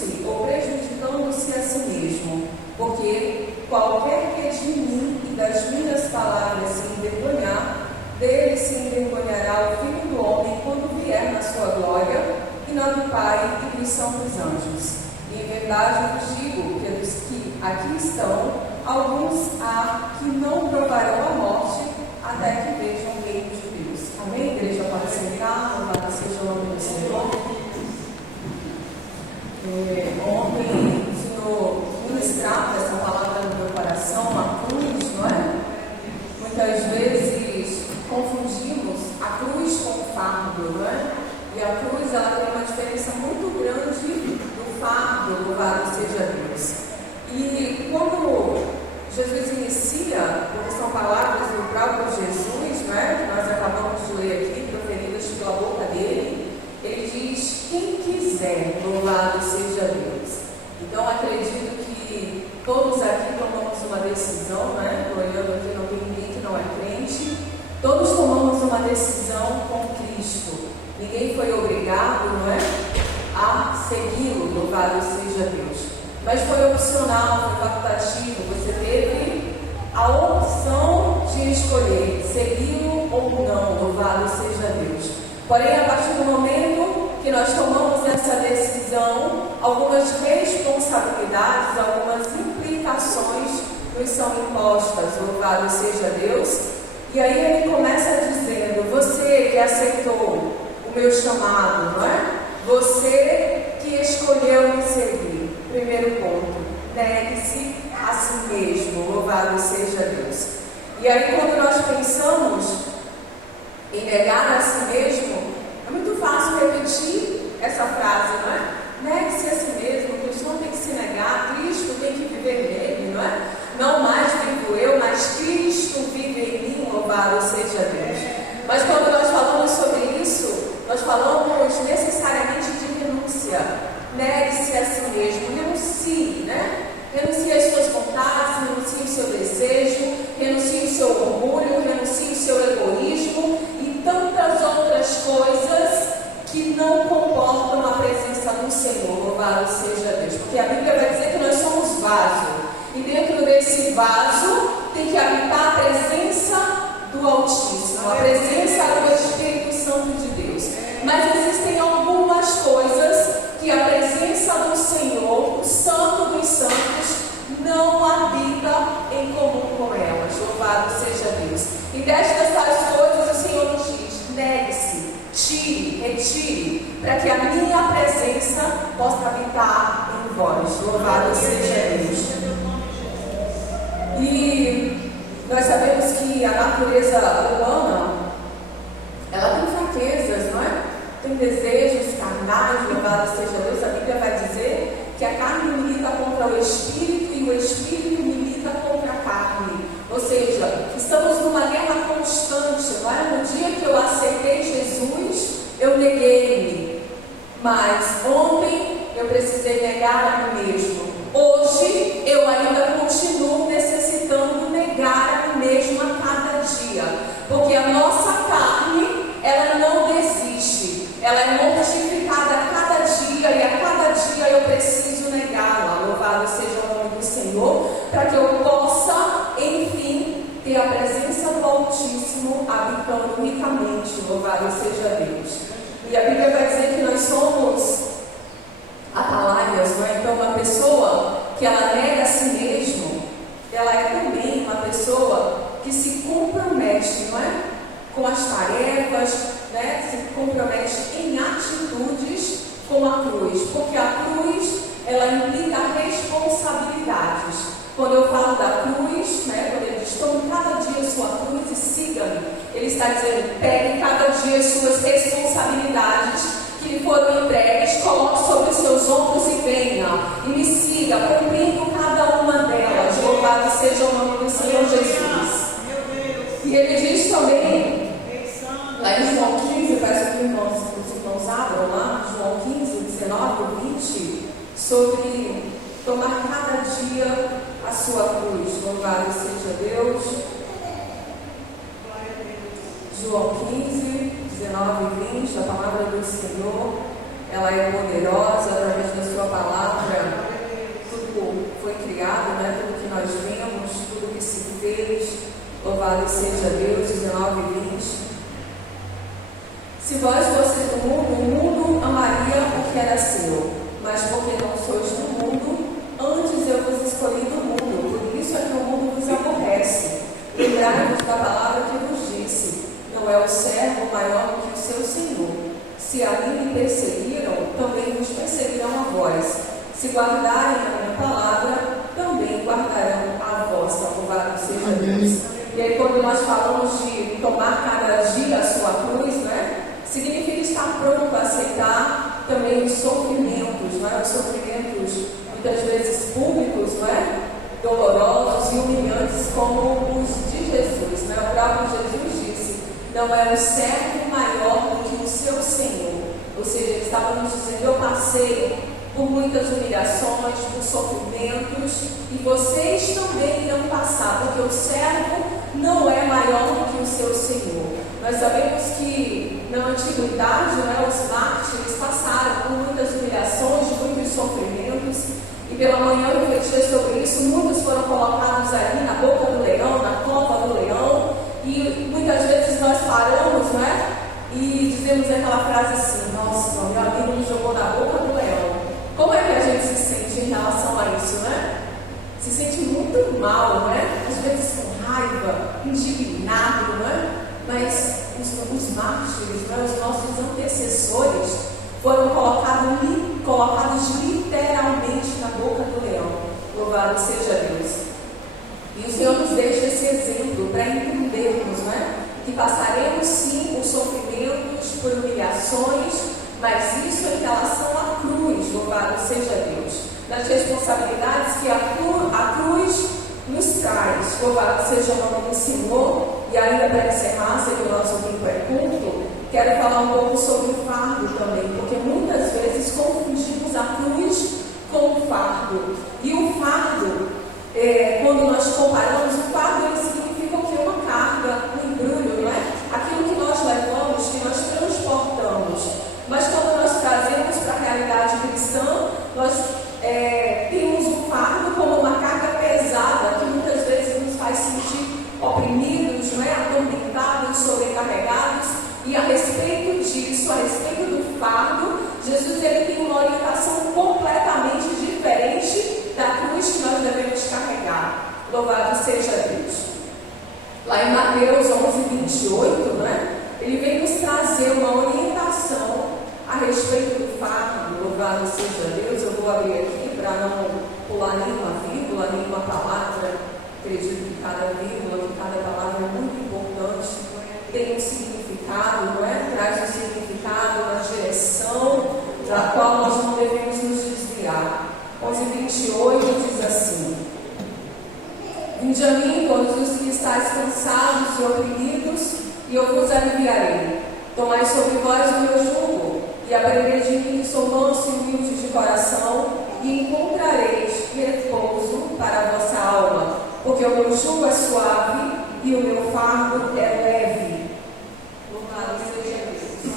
destruindo-se ou prejudicando-se a si mesmo, porque qualquer que de mim e das minhas palavras se envergonhar, dele se envergonhará o Filho do Homem quando vier na sua glória, e na do Pai e dos santos anjos. E em verdade vos digo que dos que aqui estão, alguns há que não provarão a morte até que vejam o reino de Deus. Amém? Igreja, pode sentar, louvado seja o nome do Senhor. Ontem o Senhor ministrava essa palavra no meu coração, a cruz, não é? Muitas vezes confundimos a cruz com o fardo, não é? E a cruz, ela tem uma diferença muito grande do fardo, louvado seja Deus. E quando Jesus inicia, porque são palavras do próprio Jesus, né, que nós acabamos de ler aqui, proferidas pela boca dele, ele diz: quem quiser, louvado seja Deus. Então acredito que todos aqui tomamos uma decisão, né? Olhando aqui, não tem ninguém que não é crente. Todos tomamos uma decisão com Cristo. Ninguém foi obrigado, não é, a segui-lo, louvado seja Deus. Mas foi opcional, foi facultativo. Você teve a opção de escolher segui-lo ou não, louvado seja Deus. Porém, a partir do momento que nós tomamos essa decisão, algumas responsabilidades, algumas implicações nos são impostas, louvado seja Deus. E aí ele começa dizendo: você que aceitou o meu chamado, não é? Você que escolheu me seguir. Primeiro ponto, negue-se a si mesmo, louvado seja Deus. E aí quando nós pensamos em negar a si mesmo, é muito fácil repetir essa frase, não é? Negue-se a si mesmo, o cristão tem que se negar, Cristo tem que viver nele, não é? Não mais vivo eu, mas Cristo vive em mim, louvado seja Deus. Mas quando nós falamos sobre isso, nós falamos necessariamente de renúncia. Negue-se a si mesmo, renuncie, né? Renuncie às suas vontades, renuncie o seu desejo, renuncie o seu orgulho, renuncie o seu egoísmo e tantas outras coisas que não comportam a presença do Senhor, louvado seja Deus. Porque a Bíblia vai dizer que nós somos vaso, e dentro desse vaso tem que habitar a presença do Altíssimo, a presença do Espírito Santo de Deus. Mas existem algumas coisas que a presença do Senhor, o Santo dos Santos, não habita em comum com elas, louvado seja Deus. E destas tais coisas o Senhor nos diz: negue-se, tire, retire, para que a minha presença possa habitar em vós, louvado seja Deus. E nós sabemos que a natureza humana, ela tem fraquezas, não é? Tem desejos carnais, louvado seja Deus. A Bíblia vai dizer que a carne milita contra o Espírito e o Espírito milita contra a carne. Ou seja, estamos numa guerra constante, não é? No dia que eu aceitei Jesus, eu neguei-me. Mas ontem eu precisei negar a mim mesmo. Hoje eu ainda continuo necessitando negar a mim mesmo a cada dia. Porque a nossa carne, ela não desiste. Ela é mortificada a cada dia e a cada dia eu preciso negá-la. Louvado seja o nome do Senhor, para que eu possa, enfim, ter a presença do Altíssimo habitando ricamente. Louvado seja Deus. E a Bíblia vai dizer que nós somos atalaias, não é? Então uma pessoa que ela nega a si mesmo, ela é também uma pessoa que se compromete, não é? Com as tarefas, né? Se compromete em atitudes com a cruz, porque a cruz, ela implica responsabilidades. Quando eu falo da cruz, né? Quando ele diz: tome cada dia a sua cruz e siga-me, ele está dizendo: pegue cada dia as suas responsabilidades que lhe foram entregues, coloque sobre os seus ombros e venha, e me siga, cumprindo cada uma delas. Louvado seja o nome do Senhor Jesus. E ele diz também, lá em João 15, peço que os irmãos abram lá, João 15, 19 e 20, sobre tomar cada dia a sua cruz. Louvado seja Deus. João 15, 19 e 20, a palavra do Senhor, ela é poderosa através da sua palavra mas porque não sois do mundo, antes eu vos escolhi do mundo, por isso é que o mundo vos aborrece. Lembrai-vos da palavra que vos disse: não é o servo maior do que o seu senhor. Se a mim me perseguiram, também vos perseguirão a vós. Se guardarem a minha palavra, também guardarão a vossa. Louvado seja Deus. E aí, quando nós falamos de tomar cada dia a sua cruz, né, significa estar pronto a aceitar também os sofrimentos, né, os sofrimentos muitas vezes públicos, né, dolorosos e humilhantes, como os de Jesus. Né? O próprio Jesus disse: não é o servo maior do que o seu Senhor. Ou seja, ele estava nos dizendo: eu passei por muitas humilhações, por sofrimentos, e vocês também irão passar, porque o servo não é maior do que o seu Senhor. Nós sabemos que na antiguidade, né, os mártires passaram por muitas humilhações, muitos sofrimentos, e pela manhã eu refletia sobre isso. Muitos foram colocados ali na boca do leão, na cova do leão, e muitas vezes nós paramos, né, e dizemos aquela frase assim: nossa, meu amigo me jogou na boca do leão. Como é que a gente se sente em relação a isso, né? Se sente muito mal, né? Às vezes com raiva, indignado, né? Mas os mártires, né, os nossos antecessores, foram colocados literalmente na boca do leão. Louvado seja Deus. E o Senhor nos deixa esse exemplo para entendermos, né, que passaremos sim por sofrimentos, por humilhações, mas isso em relação à cruz. Louvado seja Deus. Nas responsabilidades que a cruz nos traz. Louvado seja o nome do Senhor. E ainda para encerrar, sei que o nosso tempo é curto, quero falar um pouco sobre o fardo também, porque muitas vezes confundimos a cruz com o fardo. E o fardo, quando nós comparamos, o fardo ele significa o quê? Uma carga, um embrulho, não é? Aquilo que nós levamos, que nós transportamos. Mas quando nós trazemos para a realidade cristã, nós temos o fardo como uma carga pesada, que muitas vezes nos faz sentir oprimidos, não é? Atormentados, sobrecarregados. E a respeito disso, a respeito do fardo, Jesus ele tem uma orientação completamente diferente da cruz que nós devemos carregar. Louvado seja Deus. Lá em Mateus 11:28, né, ele vem nos trazer uma orientação a respeito do fardo. Louvado seja Deus. Eu vou abrir aqui para não pular nenhuma vírgula, nenhuma palavra. Acredito que cada vírgula, que cada palavra é muito importante, tem um significado, não é? Traz um significado, uma direção da qual nós não devemos nos desviar. 11:28 diz assim: vinde a mim, todos os que estáis cansados e oprimidos, e eu vos aliviarei. Tomai sobre vós o meu jugo, e aprendei de mim, que sou manso e humilde de coração, e encontrareis repouso para a vossa alma, porque o meu jugo é suave e o meu fardo é leve. Louvado seja Deus.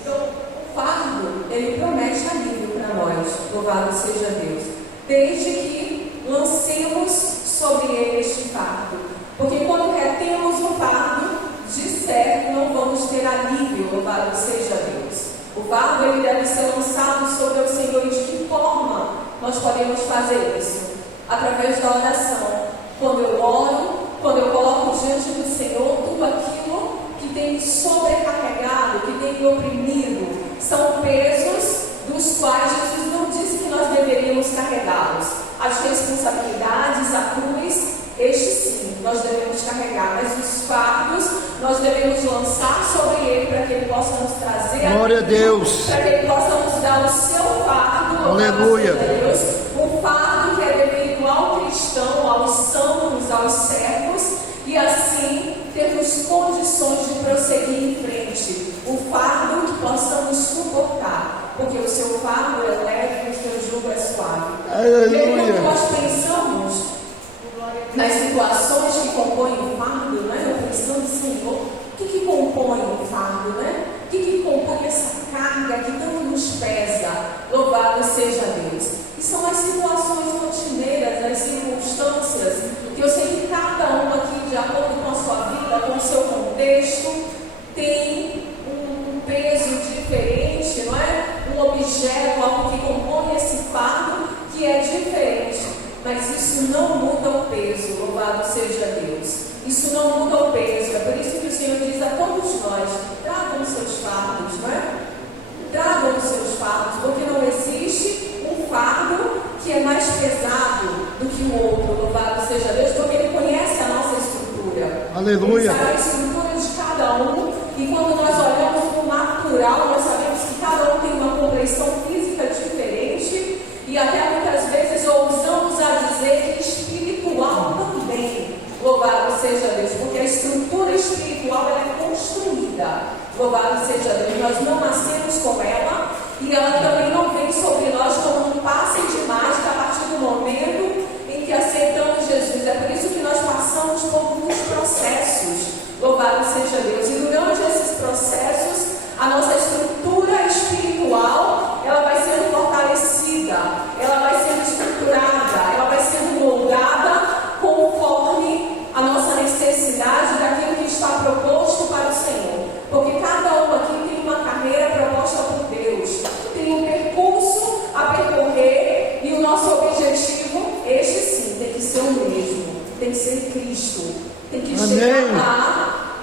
Então, o fardo, ele promete alívio para nós. Louvado seja Deus. Desde que lancemos sobre ele este fardo. Porque quando retemos o fardo, de certo não vamos ter alívio. Louvado seja Deus. O fardo ele deve ser lançado sobre o Senhor. E de que forma nós podemos fazer isso? Através da oração. Quando eu oro, quando eu coloco diante do Senhor tudo aquilo que tem me sobrecarregado, que tem me oprimido, são pesos dos quais Jesus não disse que nós deveríamos carregá-los. As responsabilidades, a cruz, este sim, nós devemos carregar, mas os fardos nós devemos lançar sobre ele para que ele possa nos trazer. Glória a Deus. Para que ele possa nos dar o seu fardo. Aleluia. Deus, o fardo que é devido ao cristão, aos santos, aos servos, e assim termos condições de prosseguir em frente. O fardo que possamos suportar, porque o seu fardo é leve e o seu jugo é suave. Aleluia. E aí, quando nós pensamos nas situações que compõem o fardo, né? Eu pensando, Senhor, o que compõe o fardo, né? O que compõe essa carga que tanto nos pesa? Louvado seja Deus. E são as situações rotineiras, as circunstâncias, que eu sei que cada uma aqui, de acordo com a sua vida, com o seu contexto, tem um peso diferente, não é? Um objeto, algo que compõe esse Aleluia. Ele sabe a estrutura de cada um. E quando nós olhamos no natural, nós sabemos que cada um tem uma compreensão física diferente. E até muitas vezes ousamos a dizer que espiritual também. Louvado seja Deus, porque a estrutura espiritual ela é construída. Louvado seja Deus, nós não nascemos com ela e ela também não vem sobre nós como um passe de mágica a partir do momento em que aceitamos Jesus. É por isso que nós passamos por muitos processos. Louvado seja Deus. E durante esses processos, a nossa estrutura espiritual ela vai sendo fortalecida, ela vai sendo estruturada, ela vai sendo moldada conforme a nossa necessidade daquilo que está proposto para o Senhor. Porque cada um aqui tem uma carreira proposta por Deus, tem um percurso a percorrer e o nosso objetivo, este sim, tem que ser o mesmo, tem que ser Cristo, tem que chegar lá,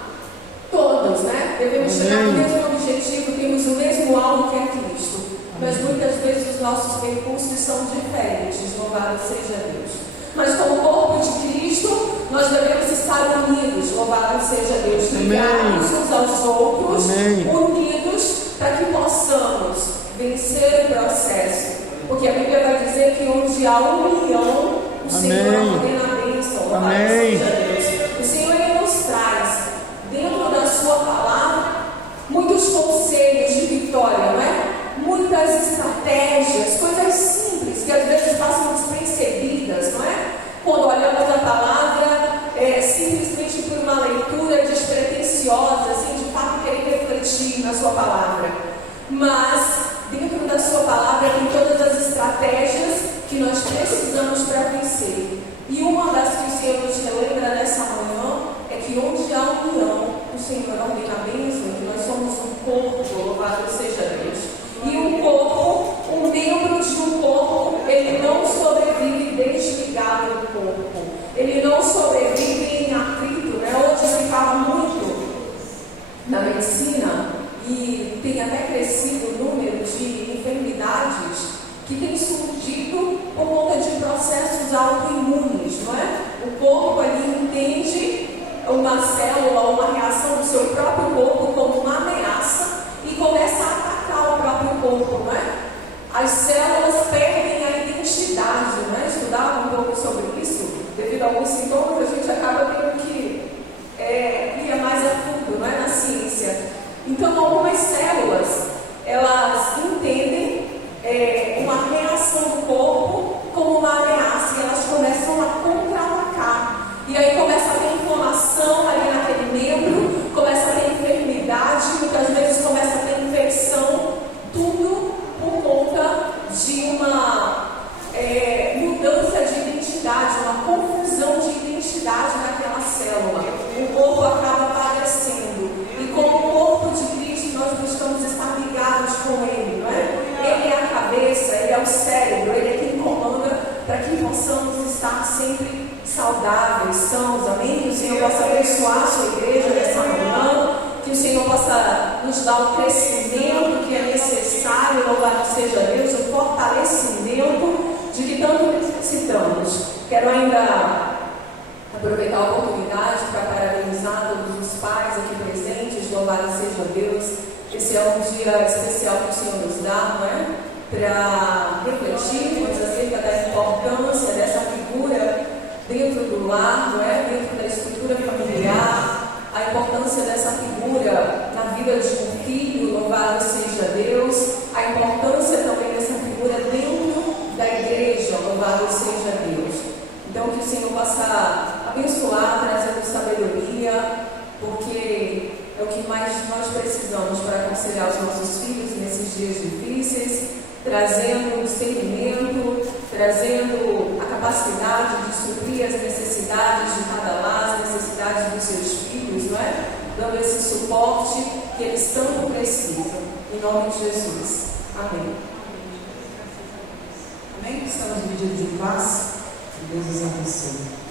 todos, né? Devemos chegar no mesmo objetivo, temos o mesmo alvo que é Cristo, mas muitas vezes os nossos percursos são diferentes, louvado seja Deus. Mas como corpo de Cristo, nós devemos estar unidos, louvado seja Deus, ligados uns aos outros, unidos, para que possamos vencer o processo. Porque a Bíblia vai dizer que onde há união, o Senhor ordena a bênção, louvado seja Deus. O Senhor ele nos traz, dentro da sua palavra, muitos conselhos de vitória, não é? Muitas estratégias, coisas simples que às vezes passam despercebidas, não é? Quando olhamos a palavra, simplesmente por uma leitura despretensiosa, assim, de fato querer refletir na sua palavra. Mas, dentro da sua palavra, tem todas as estratégias que nós precisamos para vencer. E uma das que o Senhor nos relembra nessa manhã é que onde há união, o Senhor ordena a bênção, que nós somos um corpo, louvado seja Deus. E um corpo, um membro de um corpo, ele não sobrevive desligado do corpo. Ele não sobrevive em atrito, né? Hoje se fala muito na medicina e tem até crescido o número de enfermidades que tem surgido por conta de processos autoimunes, não é? O corpo ali entende uma célula, uma reação do seu próprio corpo como uma ameaça e começa a atacar o próprio corpo, não é? As células perdem a identidade, não é? Estudava um pouco sobre isso, devido a alguns sintomas, a gente acaba tendo que ir mais a fundo, não é? Na ciência. Então, algumas células, elas entendem uma reação do corpo como uma ameaça e elas começam a contra-atacar. E aí começa a ter inflamação ali naquele membro, começa a ter enfermidade, muitas vezes começa a ter infecção, tudo por conta de uma mudança de identidade, uma confusão de identidade naquela célula. O corpo acaba padecendo. E como corpo de Cristo, nós buscamos estar ligados com Ele, não é? Ele é a cabeça, Ele é o cérebro, Ele é quem comanda para que possamos estar sempre saudáveis, sãos, amém? Que o Senhor possa abençoar a sua igreja nessa manhã, que o Senhor possa nos dar o crescimento que é necessário, louvado seja Deus, o fortalecimento de que tanto necessitamos. Quero ainda aproveitar a oportunidade para parabenizar todos os pais aqui presentes, louvado seja Deus. Esse é um dia especial que o Senhor nos dá, não é? Para refletirmos acerca da importância dessa figura dentro do lar, não é? Dentro da estrutura familiar, a importância dessa figura na vida de um filho, louvado seja Deus, a importância também dessa figura dentro da igreja, louvado seja Deus. Então que o Senhor possa abençoar, trazendo sabedoria, porque é o que mais nós precisamos para aconselhar os nossos filhos nesses dias difíceis, trazendo discernimento, trazendo a capacidade de suprir as necessidades de cada lar, as necessidades dos seus filhos, não é? Dando esse suporte que eles tanto precisam. Em nome de Jesus. Amém. Amém? Estamos no pedido de paz. Que Deus nos abençoe.